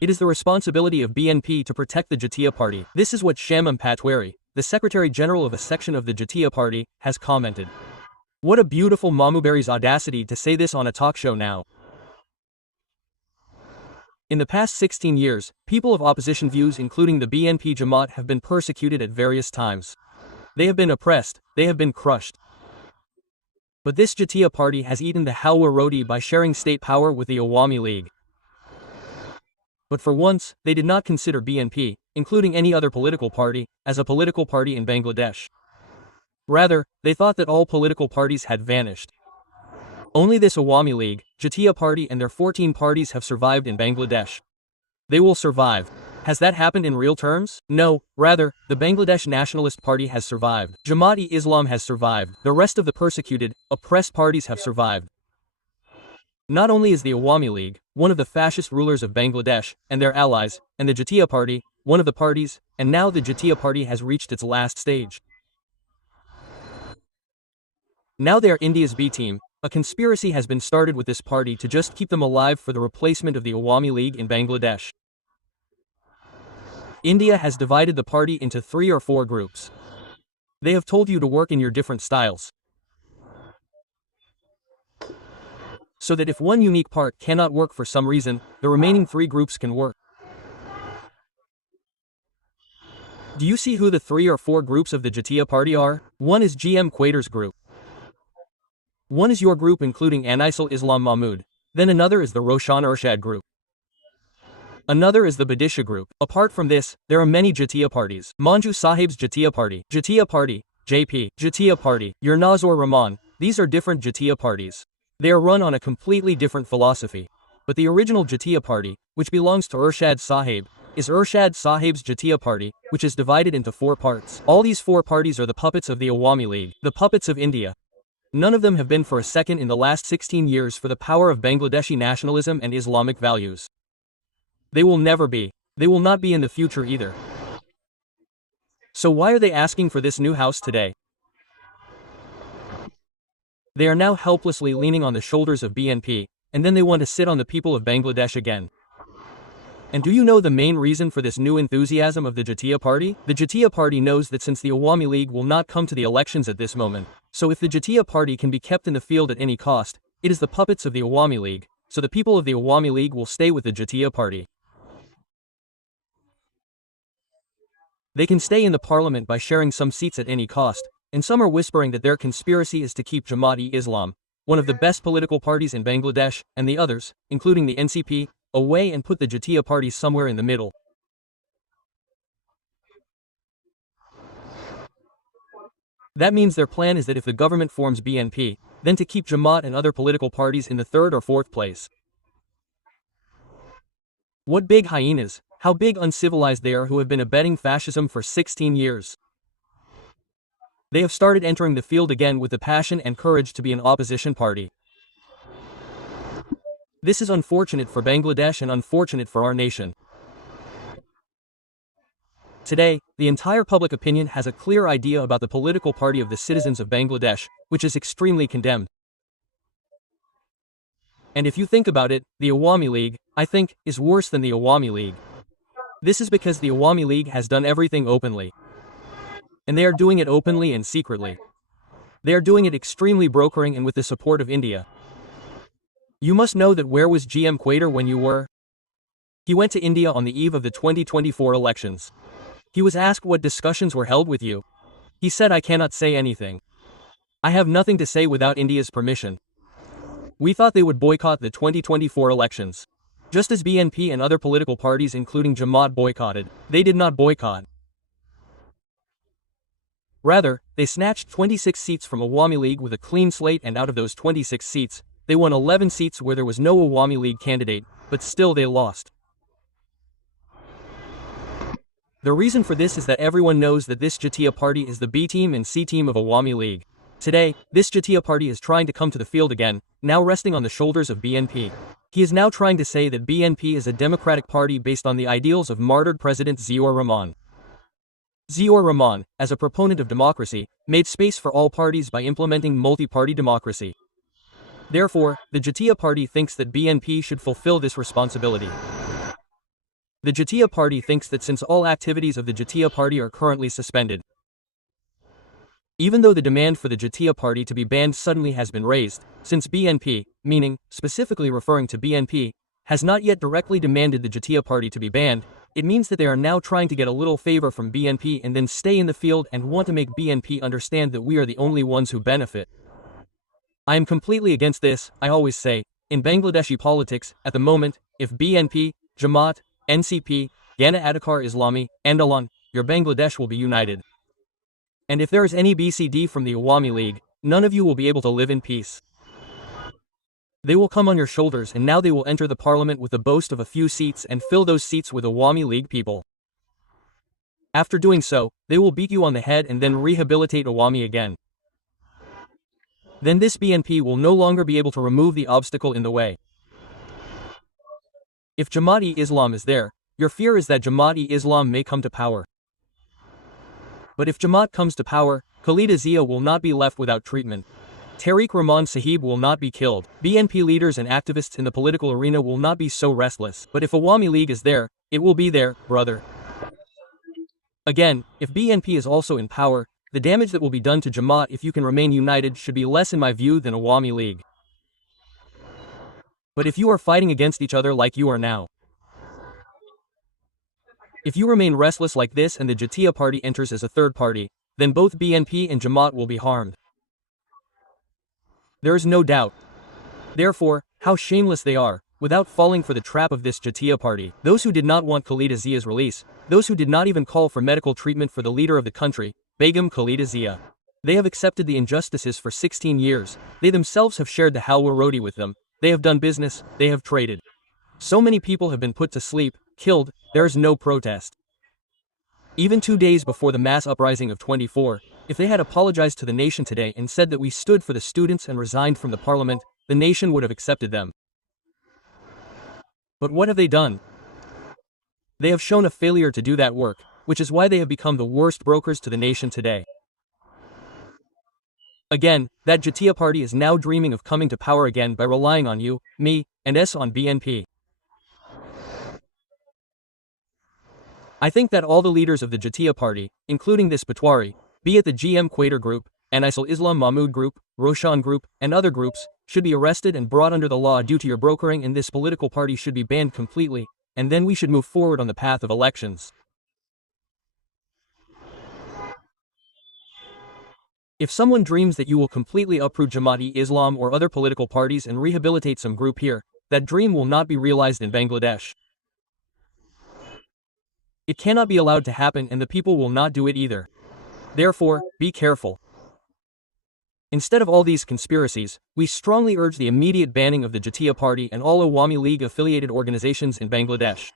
It is the responsibility of BNP to protect the Jatiya Party. This is what Shamam Patwari, the Secretary General of a section of the Jatiya Party, has commented. What a beautiful Mamubari's audacity to say this on a talk show now. In the past 16 years, people of opposition views including the BNP Jamaat have been persecuted at various times. They have been oppressed, they have been crushed. But this Jatiya Party has eaten the halwa roti by sharing state power with the Awami League. But for once, they did not consider BNP, including any other political party, as a political party in Bangladesh. Rather, they thought that all political parties had vanished. Only this Awami League, Jatiya Party and their 14 parties have survived in Bangladesh. They will survive. Has that happened in real terms? No, rather, the Bangladesh Nationalist Party has survived. Jamaat-e-Islam has survived. The rest of the persecuted, oppressed parties have survived. Not only is the Awami League, one of the fascist rulers of Bangladesh, and their allies, and the Jatiya Party, one of the parties, and now the Jatiya Party has reached its last stage. Now they are India's B team. A conspiracy has been started with this party to just keep them alive for the replacement of the Awami League in Bangladesh. India has divided the party into 3 or 4 groups. They have told you to work in your different styles, so that if one unique part cannot work for some reason, the remaining 3 groups can work. Do you see who the 3 or 4 groups of the Jatiya Party are? One is GM Quater's group. One is your group including Anisul Islam Mahmood. Then another is the Roshan Urshad group. Another is the Badisha group. Apart from this, there are many Jatiya parties. Manju Sahib's Jatiya Party, JP, Jatiya Party, your Nazor Rahman. These are different Jatiya parties. They are run on a completely different philosophy. But the original Jatiya Party, which belongs to Urshad Sahib, is Urshad Sahib's Jatiya Party, which is divided into 4 parts. All these 4 parties are the puppets of the Awami League, the puppets of India. None of them have been for a second in the last 16 years for the power of Bangladeshi nationalism and Islamic values. They will never be. They will not be in the future either. So why are they asking for this new house today? They are now helplessly leaning on the shoulders of BNP, and then they want to sit on the people of Bangladesh again. And do you know the main reason for this new enthusiasm of the Jatiya Party? The Jatiya Party knows that since the Awami League will not come to the elections at this moment, so if the Jatiya Party can be kept in the field at any cost, it is the puppets of the Awami League, so the people of the Awami League will stay with the Jatiya Party. They can stay in the parliament by sharing some seats at any cost, and some are whispering that their conspiracy is to keep Jamaat-e-Islam, one of the best political parties in Bangladesh, and the others, including the NCP, away and put the Jatiya Party somewhere in the middle. That means their plan is that if the government forms BNP, then to keep Jamaat and other political parties in the 3rd or 4th place. What big hyenas, how big uncivilized they are who have been abetting fascism for 16 years. They have started entering the field again with the passion and courage to be an opposition party. This is unfortunate for Bangladesh and unfortunate for our nation. Today, the entire public opinion has a clear idea about the political party of the citizens of Bangladesh, which is extremely condemned. And if you think about it, the Awami League, I think, is worse than the Awami League. This is because the Awami League has done everything openly. And they are doing it openly and secretly. They are doing it extremely brokering and with the support of India. You must know that where was GM Quater when you were? He went to India on the eve of the 2024 elections. He was asked what discussions were held with you. He said, I cannot say anything. I have nothing to say without India's permission. We thought they would boycott the 2024 elections. Just as BNP and other political parties including Jamaat boycotted, they did not boycott. Rather, they snatched 26 seats from Awami League with a clean slate, and out of those 26 seats, they won 11 seats where there was no Awami League candidate, but still they lost. The reason for this is that everyone knows that this Jatiya Party is the B team and C team of Awami League. Today, this Jatiya Party is trying to come to the field again, now resting on the shoulders of BNP. He is now trying to say that BNP is a democratic party based on the ideals of martyred President Ziaur Rahman. Ziaur Rahman, as a proponent of democracy, made space for all parties by implementing multi-party democracy. Therefore, the Jatiya Party thinks that BNP should fulfill this responsibility. The Jatiya Party thinks that since all activities of the Jatiya Party are currently suspended, even though the demand for the Jatiya Party to be banned suddenly has been raised, since BNP, meaning, specifically referring to BNP, has not yet directly demanded the Jatiya Party to be banned, it means that they are now trying to get a little favor from BNP and then stay in the field and want to make BNP understand that we are the only ones who benefit. I am completely against this. I always say, in Bangladeshi politics, at the moment, if BNP, Jamaat, NCP, Gana Adhikar Islami, Andolan, your Bangladesh will be united. And if there is any BCD from the Awami League, none of you will be able to live in peace. They will come on your shoulders and now they will enter the parliament with the boast of a few seats and fill those seats with Awami League people. After doing so, they will beat you on the head and then rehabilitate Awami again. Then this BNP will no longer be able to remove the obstacle in the way. If Jamaat-e-Islam is there, your fear is that Jamaat-e-Islam may come to power. But if Jamaat comes to power, Khalida Zia will not be left without treatment. Tariq Rahman Sahib will not be killed. BNP leaders and activists in the political arena will not be so restless. But if Awami League is there, it will be there, brother. Again, if BNP is also in power, the damage that will be done to Jamaat if you can remain united should be less in my view than Awami League. But if you are fighting against each other like you are now, if you remain restless like this and the Jatiya Party enters as a third party, then both BNP and Jamaat will be harmed. There is no doubt. Therefore, how shameless they are, without falling for the trap of this Jatiya Party. Those who did not want Khalida Zia's release, those who did not even call for medical treatment for the leader of the country, Begum Khalida Zia. They have accepted the injustices for 16 years, they themselves have shared the halwa roti with them, they have done business, they have traded. So many people have been put to sleep, killed, there is no protest. Even 2 days before the mass uprising of 24, if they had apologized to the nation today and said that we stood for the students and resigned from the parliament, the nation would have accepted them. But what have they done? They have shown a failure to do that work, which is why they have become the worst brokers to the nation today. Again, that Jatiya Party is now dreaming of coming to power again by relying on you, me, and on BNP. I think that all the leaders of the Jatiya Party, including this Patwari, be it the GM Quater Group, Anisul Islam Mahmood Group, Roshan Group, and other groups, should be arrested and brought under the law due to your brokering, and this political party should be banned completely, and then we should move forward on the path of elections. If someone dreams that you will completely uproot Jamaat-e-Islam or other political parties and rehabilitate some group here, that dream will not be realized in Bangladesh. It cannot be allowed to happen and the people will not do it either. Therefore, be careful. Instead of all these conspiracies, we strongly urge the immediate banning of the Jatiya Party and all Awami League affiliated organizations in Bangladesh.